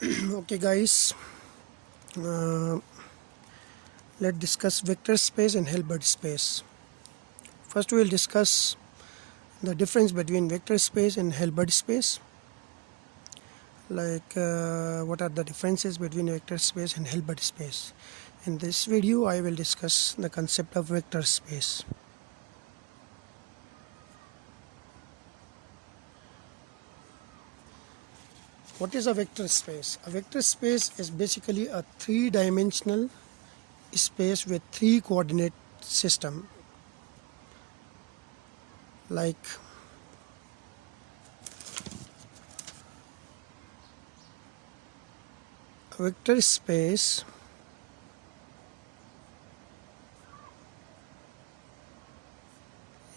Okay, guys, uh, let's discuss vector space and Hilbert space. First, we will discuss the difference between vector space and Hilbert space. What are the differences between vector space and Hilbert space? In this video, I will discuss the concept of vector space. What is a vector space? A vector space is basically a three-dimensional space with three coordinate system. Like a vector space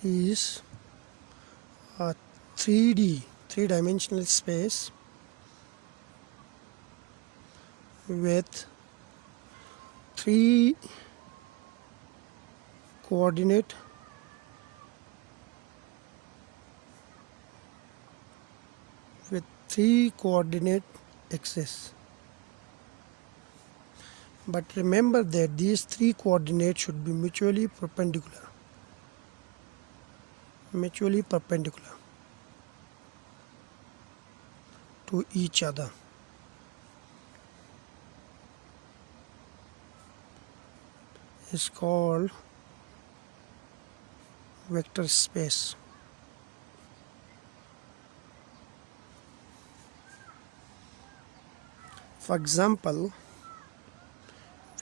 is a 3D, three-dimensional space with three coordinate axes. But remember that these three coordinates should be mutually perpendicular to each other. Is called vector space. For example,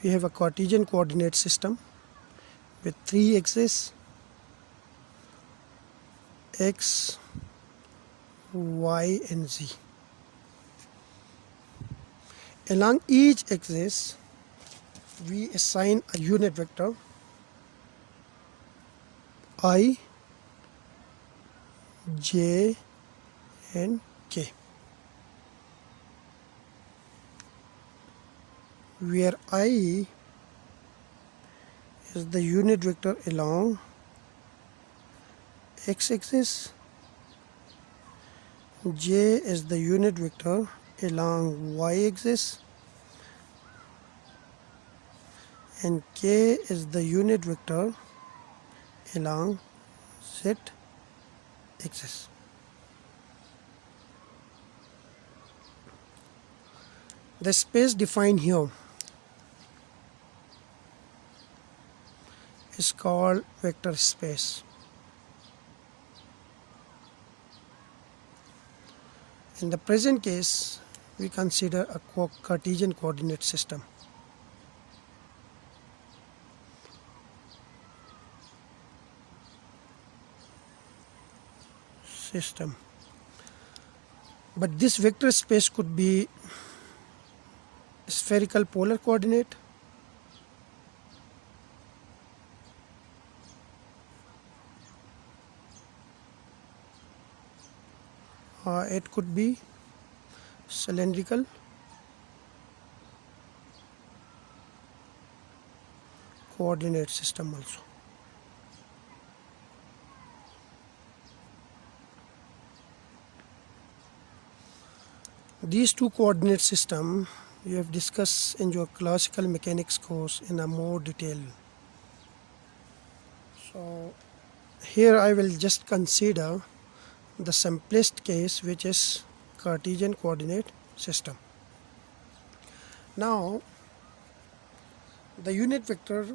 we have a Cartesian coordinate system with three axes x, y and z. Along each axis we assign a unit vector I, j and k, where I is the unit vector along x-axis, j is the unit vector along y-axis, and k is the unit vector along z-axis. The space defined here is called vector space. In the present case, we consider a Cartesian coordinate system. But this vector space could be spherical polar coordinate, it could be cylindrical, coordinate system also. These two coordinate system you have discussed in your classical mechanics course in a more detail. So here I will just consider the simplest case, which is Cartesian coordinate system. Now the unit vector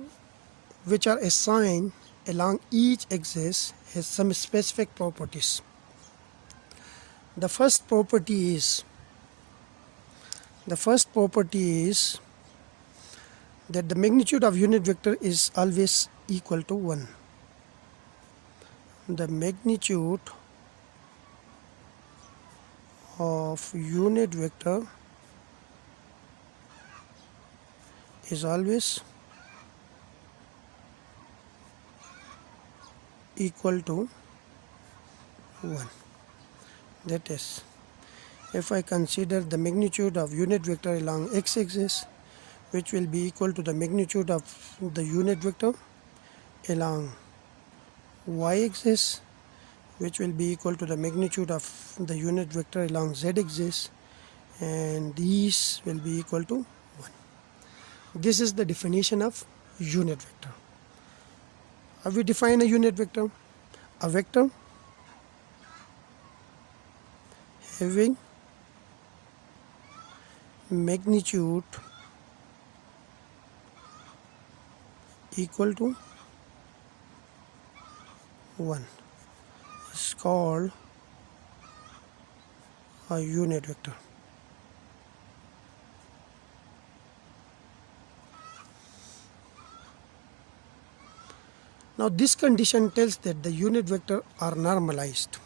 which are assigned along each axis has some specific properties. The first property is that the magnitude of unit vector is always equal to 1. The magnitude of unit vector is always equal to 1. That is, if I consider the magnitude of unit vector along x-axis, which will be equal to the magnitude of the unit vector along y-axis, which will be equal to the magnitude of the unit vector along z-axis, and these will be equal to 1. This is the definition of unit vector. How we define a unit vector? A vector having magnitude equal to 1 is called a unit vector. Now this condition tells that the unit vector are normalized,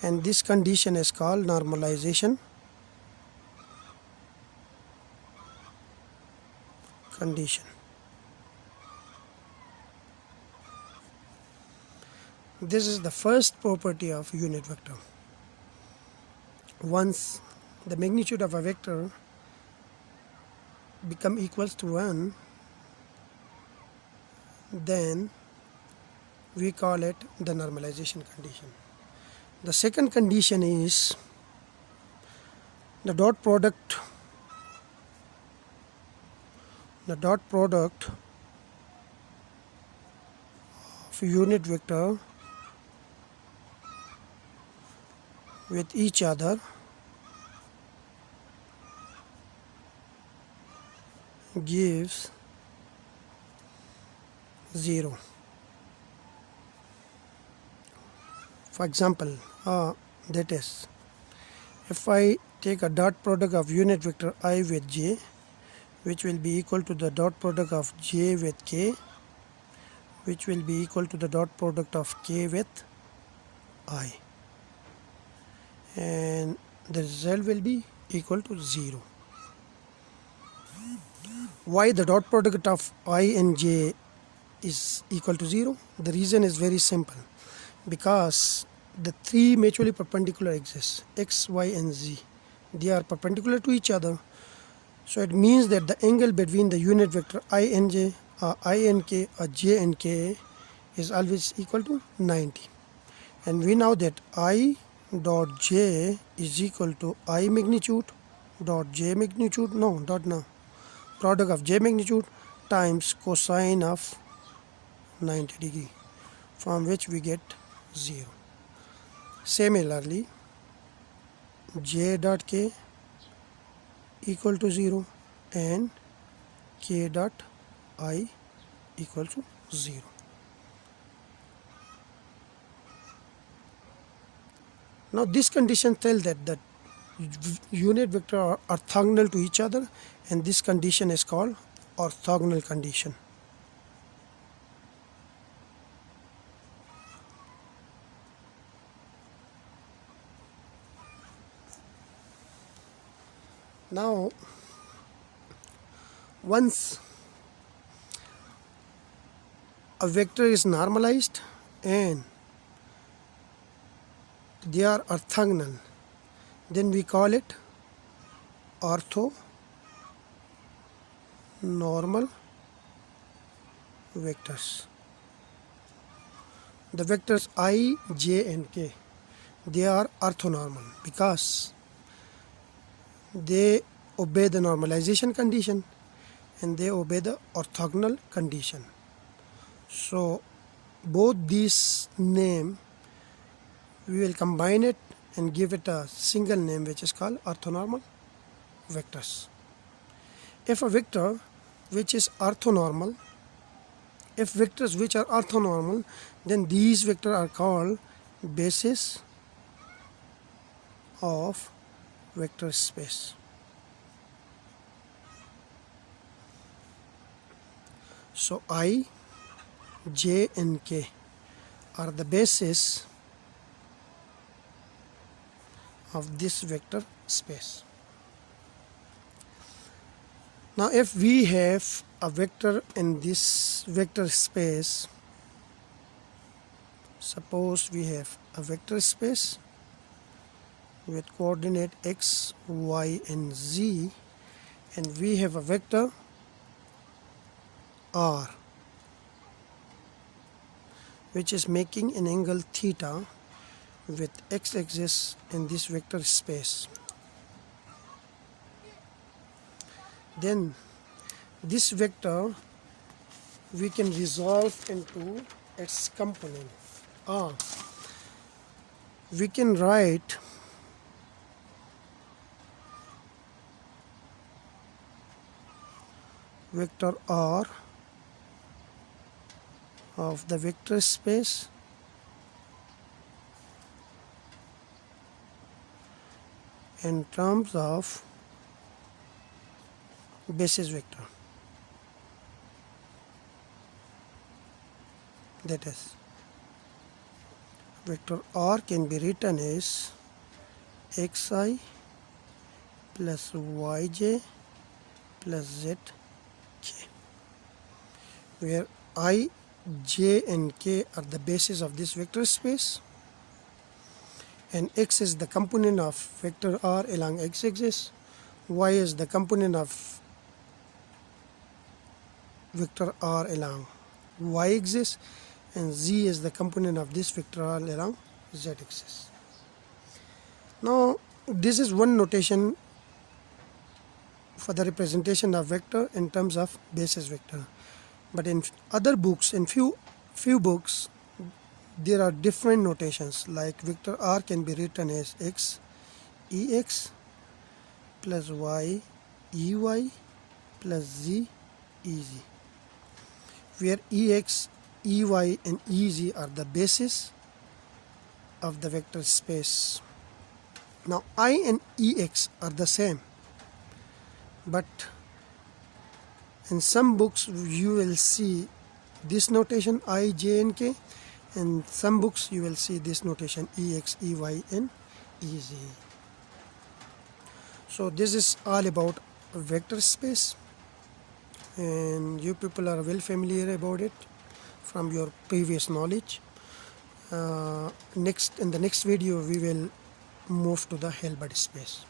and this condition is called normalization condition. This is the first property of unit vector. Once the magnitude of a vector become equals to 1, then we call it the normalization condition. The second condition is the dot product of unit vector with each other gives 0. For example, that is, if I take a dot product of unit vector I with j, which will be equal to the dot product of j with k, which will be equal to the dot product of k with I, and the result will be equal to 0. Why the dot product of I and j is equal to 0? The reason is very simple. Because the three mutually perpendicular exist, x, y and z. They are perpendicular to each other. So it means that the angle between the unit vector I and j, I and k, or j and k is always equal to 90. And we know that I dot j is equal to I magnitude dot j magnitude, product of j magnitude times cosine of 90 degree, from which we get 0. Similarly, j dot k equal to 0 and k dot I equal to 0. Now this condition tells that the unit vector are orthogonal to each other, and this condition is called orthogonal condition. Now, once a vector is normalized and they are orthogonal, then we call it orthonormal vectors. The vectors I, j and k, they are orthonormal because they obey the normalization condition and they obey the orthogonal condition. So both these name, we will combine it and give it a single name, which is called orthonormal vectors. If a vector which is orthonormal, if vectors which are orthonormal, then these vectors are called basis of vector space. So I, j and k are the basis of this vector space. Now if we have a vector in this vector space, suppose we have a vector space with coordinate x, y and z, and we have a vector r which is making an angle theta with x-axis in this vector space. then this vector we can resolve into its component. We can write vector R of the vector space in terms of basis vector. That is, vector R can be written as xi plus yj plus zk, where I, j and k are the bases of this vector space, and x is the component of vector R along x-axis, y is the component of vector R along y-axis, and z is the component of this vector R along z-axis. Now this is one notation for the representation of vector in terms of basis vector, but in other books, in few books, there are different notations, like vector R can be written as x ex plus y ey plus z ez, where ex, ey and ez are the basis of the vector space. Now I and ex are the same, but in some books you will see this notation I, j and k. In some books you will see this notation ex, ey and ez. So this is all about vector space, and you people are well familiar about it from your previous knowledge. In the next video we will move to the Hilbert space.